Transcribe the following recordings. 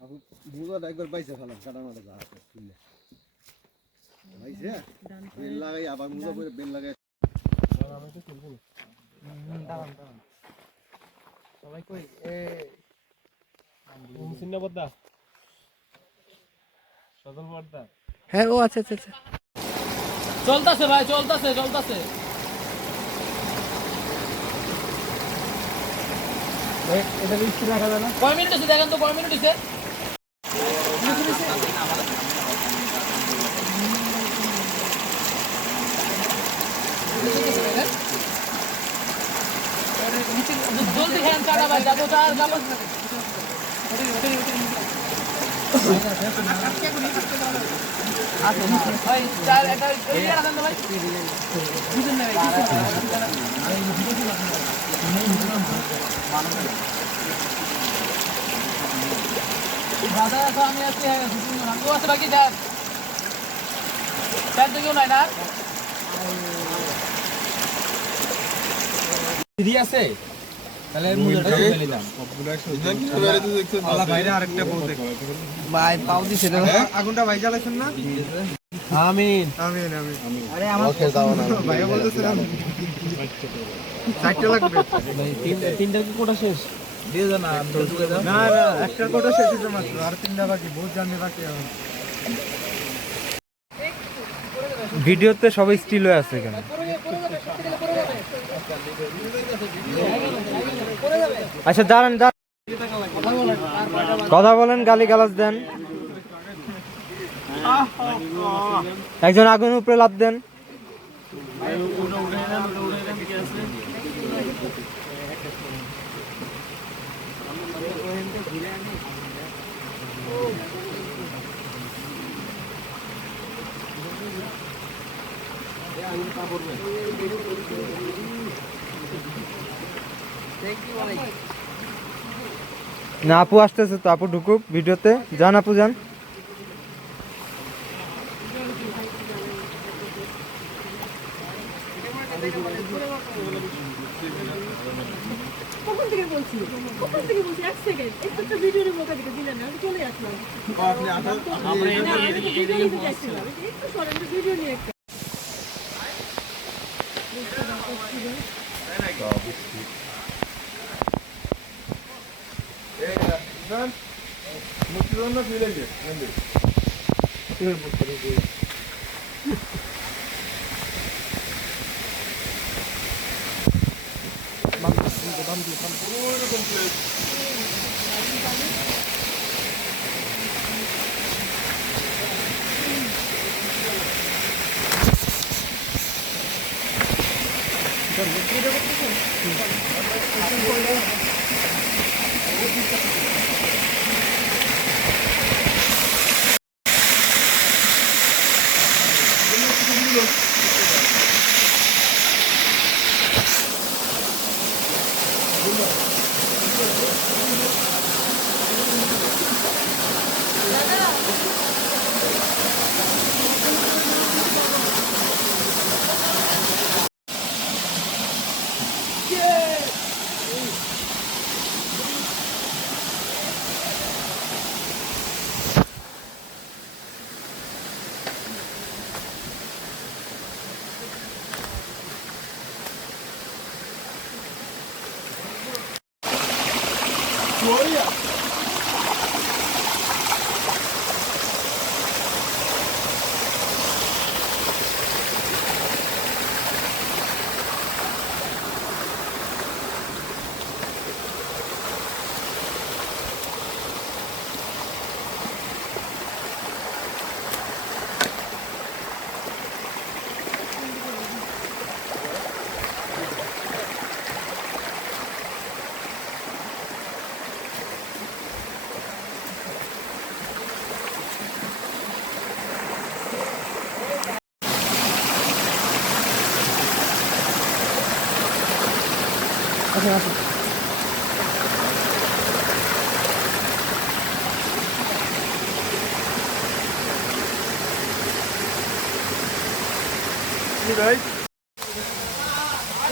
বুঝাটা একবার পাইছে ফেলাম কাটা মাটা যা আছে পাইছে বেল লাগাই আবার মুজা পরে বেল লাগাই সবাই কই মুসিনা বদ্দা সদল বদ্দা হ্যাঁ ও আচ্ছা আচ্ছা আচ্ছা চলতাছে ভাই চলতাছে এটা বেশি রাখা যায় না কয় মিনিট আছে দেখেন তো কয় মিনিট আছে জলদি খান চাটা ভাই যাবো চার যাবো ভাই চার একটা এরিয়া রাখেন তো ভাই বুঝুন না দাদা তো আমি আছি তো আছে বাকি চার চার তো কেউ নাই না দিদি আছে তাহলে মুজটা ফেলে দাও আল্লাহ ভাইরা আরেকটা বউ দেখো ভাই পাও দিছে না আগুনটা ভাই জ্বালাছেন না আমিন আমিন আমিন আরে আমার ওকে দাও না ভাই বলতেছিলাম চারটা লাগবে তিনটা কি কোটা শেষ দিয়ে দাও না ঢুকে দাও না না একটা কোটা শেষ হয়েছে মাত্র আর তিনটা বাকি বহুত জানতে বাকি এখন ভিডিওতে সবাই স্টিল হয়ে আছে কেন আচ্ছা দাঁড়ান কথা বলেন গালি গালাজ দেন একজন আগুনের উপরে লাফ দেন না আপু আসতেছে তো আপু ঢুকুক ভিডিওতে যান আপু যান কখন থেকে বলছি এক সেকেন্ড একটু তো ভিডিওর মতো দিকে দিলেন না আমি চলে আসলাম আপনি একটু সরেন ভিডিও নিয়ে একটা মুক্তিজন্য ফিরে গিয়ে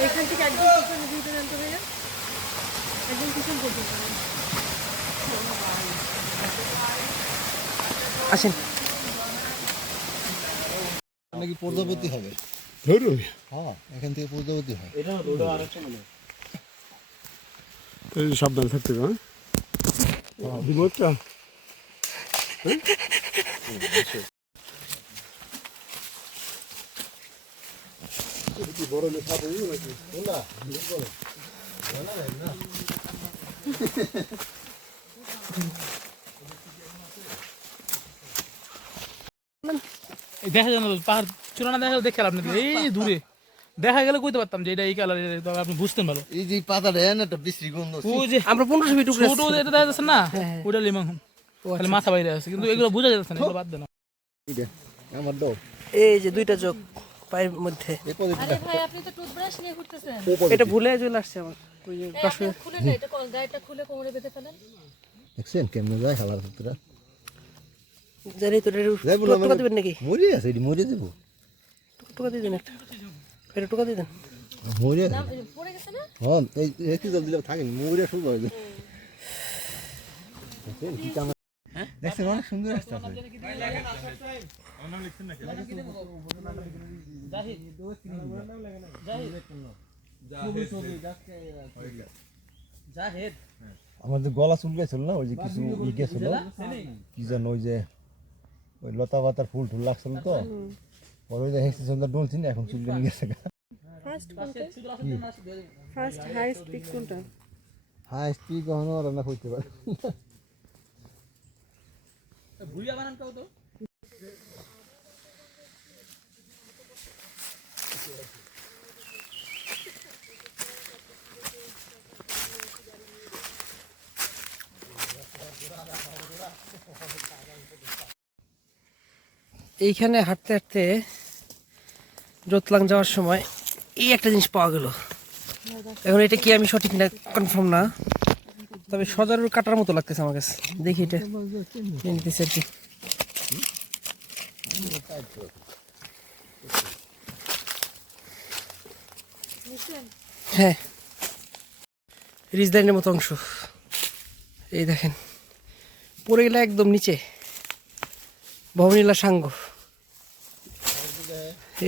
এখান থেকে একদম পিছনে ভিডিও জানতে হবে একদম পিছন পর্যন্ত আসেন। নাকি প্রজাপতি হবে ধরুন হ্যাঁ এখান থেকে প্রজাপতি হয় এই যে সাবধান থাকতে হবে বিপদটা দেখা যায় না পাহাড় চূড়ানা দেখা দেখে লাভ নেই এই দূরে দেখা গেলে কইতে পারতাম যে এটা এই কালার আপনি বুঝতেন ভালো এই যে পাতাটা একটা বিশ্রী গন্ধ ওই যে আমরা 1500 ফিট উপরে ছোট এটা দেখা যাচ্ছে না ওটা লিমাং খালি মাথা বাইরে আছে কিন্তু এগুলো বোঝা যাচ্ছে না এগুলো বাদ দেন আমার দাও এই যে দুইটা চোখ পায়ের মধ্যে। আরে ভাই আপনি তো টুথব্রাশ নিয়ে ঘুরতেছেন এটা ভুলে চলে আসছে আমার ওই যে আপনি খুলে না এটা গাড়িটা খুলে কোমরে বেঁধে ফেলেন দেখছেন কেমনে যায় খেলার ক্ষেত্রে জানি তো টোকা দিবেন নাকি? মরে আছে এটি মরে দেবো টোকা দিয়ে দেন একটা, এটা টোকা দিয়ে দেন। মরে না পড়ে গেছে না হ্যাঁ এই একটু জল দিলে থাকেনি মরে শুরু হয়ে যায় দেখছেন অনেক সুন্দর আসতে আছে আমার যে গলা চুল গেছিল না ওই যে কিছু ই গেছিল কি জানো ওই যে ওই লতা পাতার ফুল টুল লাগছিল তো পরে ওই যে হেসে সুন্দর ডলছি না এখন চুল নিয়ে গেছে ফার্স্ট হাইস্ট পিক কোনটা? হাই স্পিড কখনো রান্না করতে পারে ভুইয়া বানান কাও তো এইখানে হাঁটতে হাঁটতে রোতলাং যাওয়ার সময় এই একটা জিনিস পাওয়া গেল। এখন এটা কি আমি সঠিক না কনফার্ম না, তবে সজারুর কাটার মতো লাগতেছে আমার কাছে। দেখি এটা নিতেছে আর কি। হ্যাঁ রিজলাইনের মতো অংশ এই দেখেন, পড়ে গেলে একদম নিচে ভবনীলা সাঙ্গ।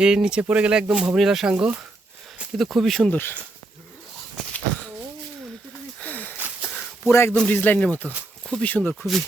এই নিচে পড়ে গেলে একদম ভবনীলা সাঙ্গ, কিন্তু খুবই সুন্দর, পুরো একদম রিজলাইনের মতো, খুবই সুন্দর, খুবই।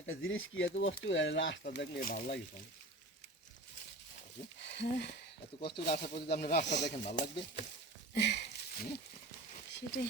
একটা জিনিস কি এত কষ্ট রাস্তা দেখলে ভালো লাগে এত কষ্ট করে আসার পর যদি আপনি রাস্তা দেখেন ভালো লাগবে সেটাই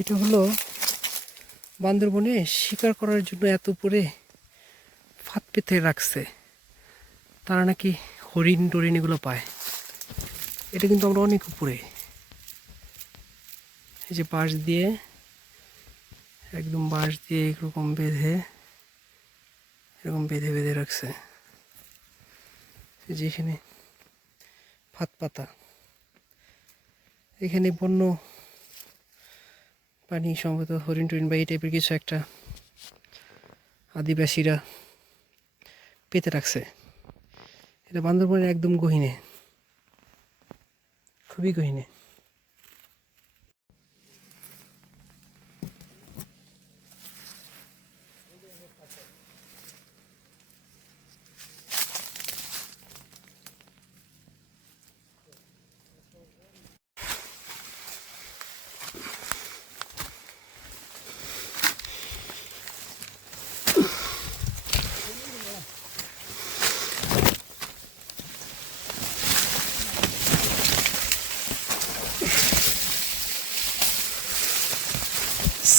এটা হলো বান্দরবনে শিকার করার জন্য এত উপরে ফাঁদ পেতে রাখছে, তারা নাকি হরিণ টরিণ এগুলো পায়। এটা কিন্তু আমরা অনেক উপরে, এই যে বাঁশ দিয়ে একদম বাঁশ দিয়ে এরকম বেঁধে এরকম বেঁধে বেঁধে রাখছে, এই যে এখানে ফাঁদ পাতা। এখানে বন্য পানি সম্ভবত হরিণ টরিণ বা এই টাইপের কিছু একটা আদিবাসীরা পেতে রাখছে। এটা বান্দরবনের একদম গহীনে, খুবই গহীনে।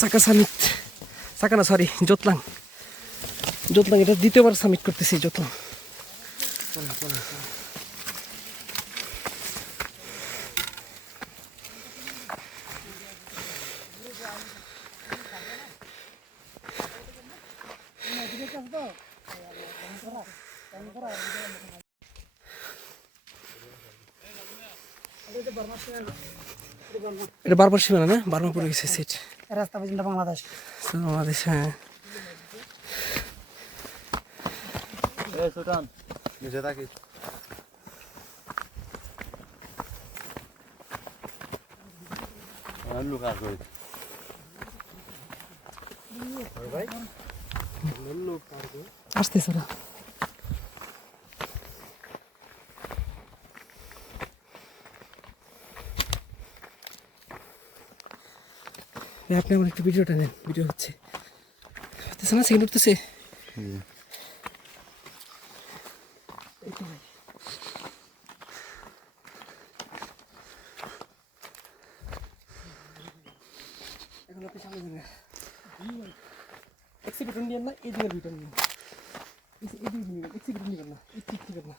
সাকা সামিট, সাকা না সরি, জোতলাং। জোতলাং এটা দ্বিতীয়বার সামিট করতেছি জোতলাং। এটা বারবার সীমানা না, বারবার পড়ে গেছে সিট। রাস্তা পর্যন্ত বাংলাদেশ। বাংলাদেশ, হ্যাঁ। সুটান নিচে থাকি। লুকা কই আসতেছে না। আপনি আমার একটু ভিডিওটা নেন, ভিডিও হচ্ছে হতেছে না, সেকেন্ড উঠতেছে। এখন আপনি সামনে যান, এক্সিবিটর নিয়েন না, এই দিকের ভিডিও নিন, এই দিকে নিবেন, এক্সিবিটর নিবেন না, এই ঠিক নিবেন না।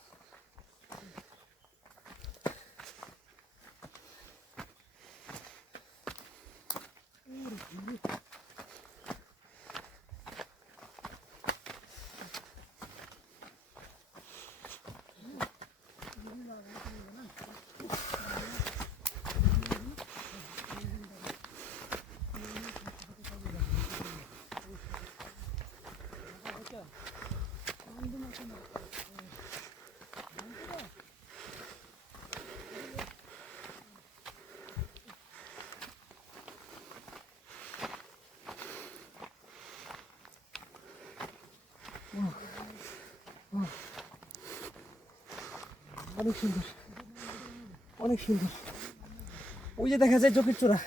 অনেক সুন্দর, অনেক সুন্দর। ওই যে দেখা যায় যোগীর চূড়া,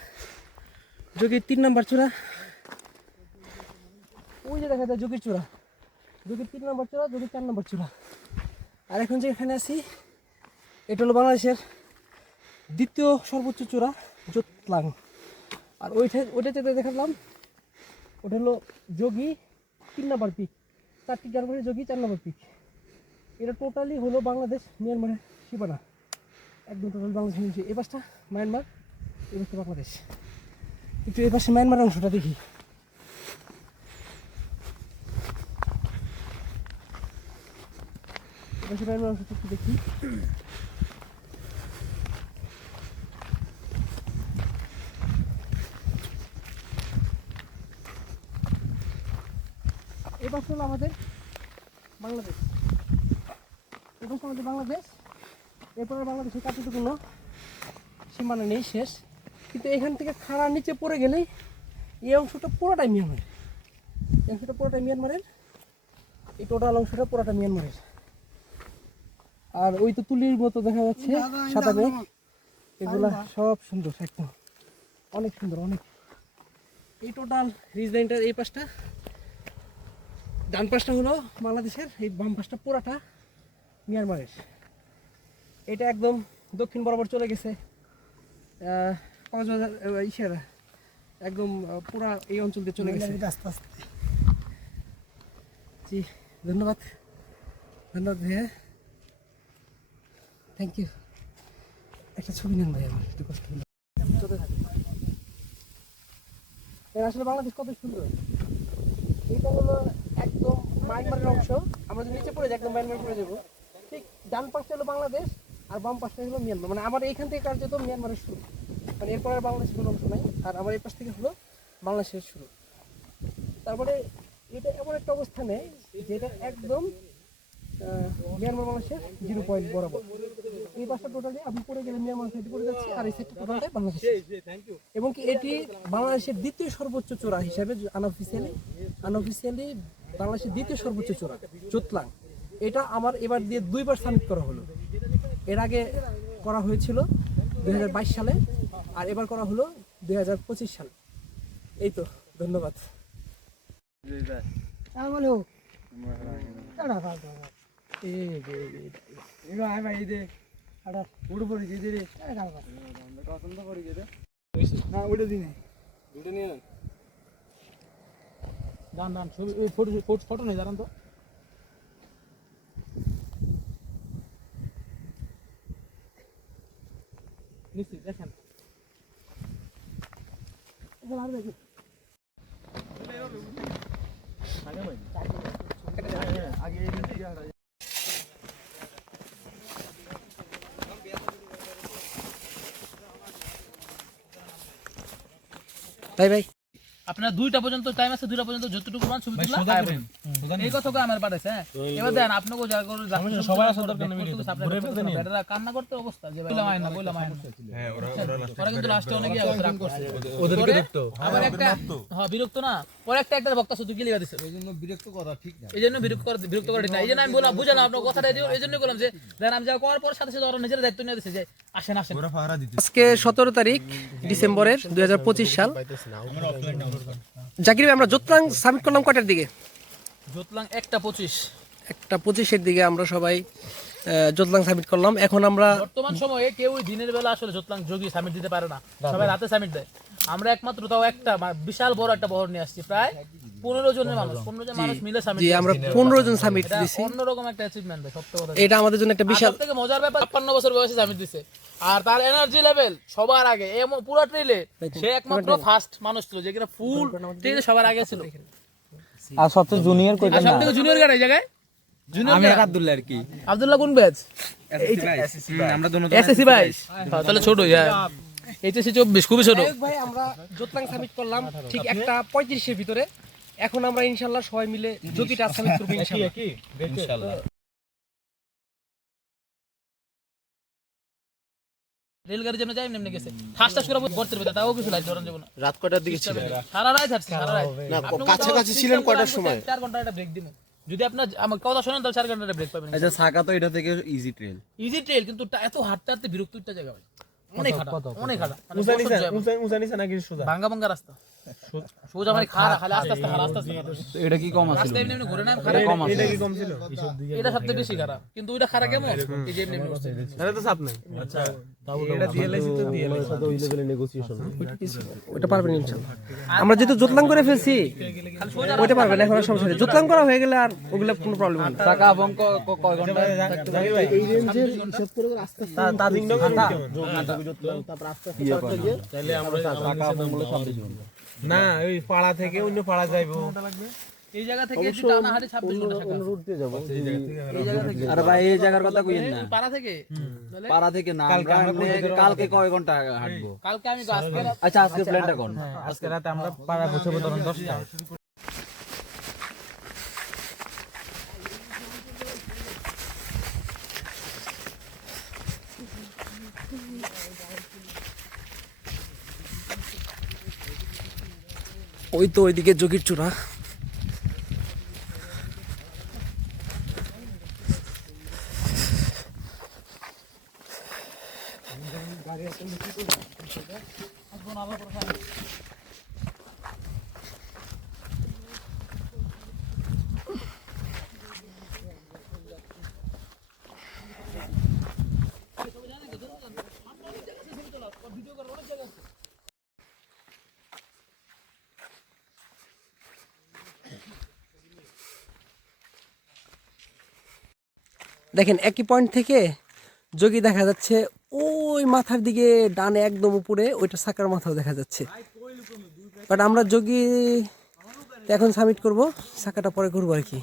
যোগীর 3 নম্বর চূড়া। ওই যে দেখা যায় যোগীর চূড়া, যোগীর 3 নম্বর চূড়া, যোগীর 4 নম্বর চূড়া। আর এখন যে এখানে আছি, এটা হলো বাংলাদেশের দ্বিতীয় সর্বোচ্চ চূড়া জোতলাং। আর ওইটা যেটা দেখালাম ওটা হলো যোগী 3 নম্বর পিক, 4টি জানুয়ারি যোগী 4 নম্বর পিক। এটা টোটালি হলো বাংলাদেশ মিয়ানমারের সীমানা, একদম টোটাল বাংলাদেশ। এই পাশটা মায়ানমার, এই পাশটা বাংলাদেশ। কিন্তু এই পাশে মায়ানমার অংশটা দেখি। এই পাশে মায়ানমার অংশটা একটু দেখি। এই পাশে হলো আমাদের বাংলাদেশ, এই পাশে আমাদের বাংলাদেশ। এরপরে বাংলাদেশের কাছে কোনো সীমানা নেই, শেষ। কিন্তু এখান থেকে খাড়ার নিচে পড়ে গেলেই এই অংশটা পুরোটাই মিয়ানমারের, এই অংশটা পুরোটাই মিয়ানমারের, এই টোটাল অংশটা পুরোটা মিয়ানমারের। আর ওই তো তুলির মতো দেখা যাচ্ছে সাদা মেঘ, এগুলা সব সুন্দর, একদম অনেক সুন্দর, অনেক। এই টোটাল রিজ লাইনটার এই পাশটা, ডান পাশটা হলো বাংলাদেশের, এই বাম পাশটা পুরাটা মিয়ানমারের। এটা একদম দক্ষিণ বরাবর চলে গেছে কক্সবাজার, ইসেরা একদম পুরা এই অঞ্চল দিয়ে চলে গেছে। আস্তে আস্তে। জি, ধন্যবাদ, ধন্যবাদ ভাইয়া, থ্যাংক ইউ। একটা ছবি নেন ভাই, আমার একটু কষ্ট হলো। চলতে থাকুন। আসলে বাংলাদেশ কত সুন্দর। এইটা হলো একদম মায়ানমারের অংশ, আমরা যদি নিচে পড়ে যাই একদম মায়ানমার পড়ে যাবো। ঠিক ডান পাশটা হলো বাংলাদেশ আর বাম পাশটা হলো মিয়ানমার, মানে আমার এইখান থেকে কার্যত মিয়ানমারের শুরু, মানে এরপর আর বাংলাদেশের কোনো অংশ নাই। আর আমার এই পাশ থেকে হলো বাংলাদেশের শুরু। তারপরে এটা এমন একটা অবস্থানে যেটা একদম মিয়ানমার বাংলাদেশের 0 পয়েন্ট বরাবর। এই পাশটা টোটালি আপনি পড়ে গেলে মিয়ানমার সাইডে পড়ে যাচ্ছে, আর এই সাইডটা টোটালটাই বাংলাদেশ। এবং কি এটি বাংলাদেশের দ্বিতীয় সর্বোচ্চ চূড়া হিসাবে আনঅফিসিয়ালি বাংলাদেশের দ্বিতীয় সর্বোচ্চ চূড়া জোতলাং। এটা আমার এবার দিয়ে 2বার সামিট করা হলো। এর আগে করা হয়েছিল 2022 সালে, আর এবার করা হলো 2025 সালে। এই তো, ধন্যবাদ। না ওইটা দিনে দান ছবি ফটো নেই দাঁড়ান তো। নিশ্চিত দেখেন ভাই ভাই আপনার 2টা পর্যন্ত টাইম আছে, 2টা পর্যন্ত যতটুকু মান ছবি তুললা এই কথা কো আমার পাঠাইছে। হ্যাঁ এবার দেন আপনাকে যা করে সবাই আসল দরকার নেই, এটা কান্না করতে অবস্থা যে বললাম আয় না হ্যাঁ ওরা কিন্তু লাস্টে অনেক রাগ করছে ওদের বিরক্ত। আবার একটা হ্যাঁ বিরক্ত না, পরে একটা বক্তা শুধু গিলি দিছে, এইজন্য বিরক্ত করা ঠিক না, এইজন্য বিরক্ত করা ঠিক না। এইজন্য আমি বললাম বুঝালাম আপনার কথাটা দিও, এইজন্য বললাম যে দেন আমি যা করার পর সাথে সাথে ওরা নিজের দায়িত্ব নিয়ে দিছে যে আসেন। আজকে 17 তারিখ ডিসেম্বরের 2025 সাল। জাকির ভাই, আমরা জোতলাং সামিট করলাম কয়টার দিকে? জোতলাং 1:25 1:25-এর দিকে আমরা সবাই জোতলাং সামিট করলাম। এখন আমরা বর্তমান সময়ে কেউ দিনের বেলা আসলে জোতলাং যোগী সামিট দিতে পারে না, সবাই রাতে সামিট দেয়। আমরা একমাত্র তাও একটা বিশাল বড় একটা বহর নিয়ে আসছি, প্রায় 15 জনের মানুষ, 15 জন মানুষ মিলে সামিট। জি, আমরা 15 জন সামিট দিছি। অন্যরকম একটা অ্যাচিভমেন্ট ভাই, সত্য কথা। এটা আমাদের জন্য একটা বিশাল থেকে মজার ব্যাপার, 56 বছর বয়সে সামিট দিছে, আর তার এনার্জি লেভেল সবার আগে পুরো ট্রেলে সে একমাত্র ফার্স্ট মানুষ ছিল যে কিনা ফুল ট্রেলে সবার আগে ছিল। আর সবচেয়ে জুনিয়র কই? আর সবথেকে জুনিয়র গাড়ি এই জায়গায় আমি আর আব্দুল্লাহ আর কি। আব্দুল্লাহ কোন ব্যাচ? আমরা দুটো এসএসসি 22। তাহলে ছোট হ্যাঁ, এইচএসসি 24 খুবই ছোট ভাই। আমরা জোতলাং সামিট করলাম ঠিক 1:35-এর ভিতরে। এখন আমরা ইনশাআল্লাহ সবাই মিলে যোগীটা সামিট করব ইনশাআল্লাহ। রেলগাড়ি যেমন যাই এমনি গেছে, ঠাস করে বর্তের ভিতরে, তাও কিছু লাইট ধরন যাব না। রাত কয়টার দিকে ছিল? সারা রাত হাঁটছি, সারা রাত। না কাছাকাছি ছিলেন কয়টার সময়? 4 ঘন্টা একটা ব্রেক দিমু। যদি আপনার আমার কথা শুনেন তাহলে 4 ঘন্টা একটা ব্রেক পাবেন। আচ্ছা, সাকা তো এটা থেকে ইজি ট্রেল। ইজি ট্রেল, কিন্তু এত হাঁটতে হাঁটতে বিরক্ত একটা জায়গা ভাই, অনেক হাঁটা, অনেক হাঁটা। উঁচা নিচে নাকি সোজা? ভাঙ্গা রাস্তা, সোজা মানে খাড়া, খালি আস্তে আস্তে। এটা কি কম আছে? রাস্তা এমনি ঘুরে না, খাড়া কম আছে। এটা কি কম ছিল? এটা সবথেকে বেশি খাড়া, কিন্তু ওইটা খাড়া কেমন এই যে এমনি হচ্ছে। এটা তো চাপ নাই। আচ্ছা, এটা ডিএলএসি তো ডিএলএসি তো ওই লেভেলে নেগোসিয়েশন। ওটা পারবেন ইনশাআল্লাহ। আমরা যেহেতু জোতলাং করে ফেলছি ওইটা পারবেন, এখন আর সমস্যা নেই। জোতলাং করা হয়ে গেলে আর ওগুলা কোনো প্রবলেম হবে না। সাকা এবং কয় ঘন্টা জাকির ভাই? এই রেঞ্জের হিসাব করে আস্তে আস্তে তাজিং না ঘন্টা তারপর আস্তে আস্তে তাহলে আমরা সাকা এবং বলে 26 ঘন্টা না, ওই পাড়া থেকে অন্য পাড়া যাইবো। এই জায়গা থেকে যদি টানা হাঁটে 26 ঘন্টা থাকা। রুট দিয়ে যাব। এই জায়গা থেকে আরে ভাই, এই জায়গার কথা কইেন না। পাড়া থেকে তাহলে পাড়া থেকে না, কালকে কয় ঘন্টা হাঁটবো? কালকে আমি আজকে আচ্ছা, আজকে প্ল্যানটা কোন? আজকে রাতে আমরা পাড়া পৌঁছাবো ধরুন 10টা। ওই তো ওইদিকে যোগীর চূড়া। দেখেন একই পয়েন্ট থেকে যোগী দেখা যাচ্ছে ওই মাথার দিকে ডানে একদম উপরে, ওইটা সাকার মাথাও দেখা যাচ্ছে। বাট আমরা যোগী এখন সামিট করব, সাকাটা পরে করবো আর কি।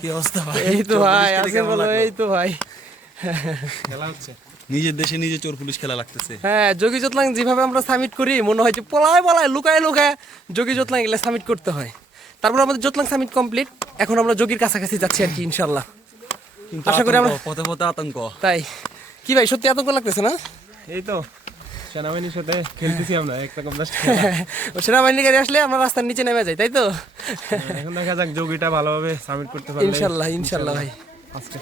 কি অবস্থা ভাই? এই তো ভাই আছে বলো, এই তো ভাই। খেলা হচ্ছে নিজের দেশে নিজে চোর পুলিশ খেলা লাগতেছে। হ্যাঁ, যোগী জোতলাং যেভাবে আমরা সামিট করি মনে হয় যে পলায় পলায় লুকায় লুকায় যোগী জোতলাং এগুলো সামিট করতে হয়। তারপর আমাদের জোতলাং সামিট কমপ্লিট, এখন আমরা যোগীর কাছাকাছি যাচ্ছি আর কি ইনশাল্লাহ। আশা করি আমরা পথে পথে আতঙ্ক। তাই কি ভাই, সত্যি আতঙ্ক লাগতেছে না? এই তো সেনাবাহিনীর সাথে খেলতেছি আমরা একরকম। সেনাবাহিনী গাড়ি আসলে আমরা রাস্তার নিচে নেমে যাই, তাই তো? এখন দেখা যাক যোগীটা ভালোভাবে সামিট করতে পারলে ইনশাল্লাহ ইনশাল্লাহ ভাই। আজকে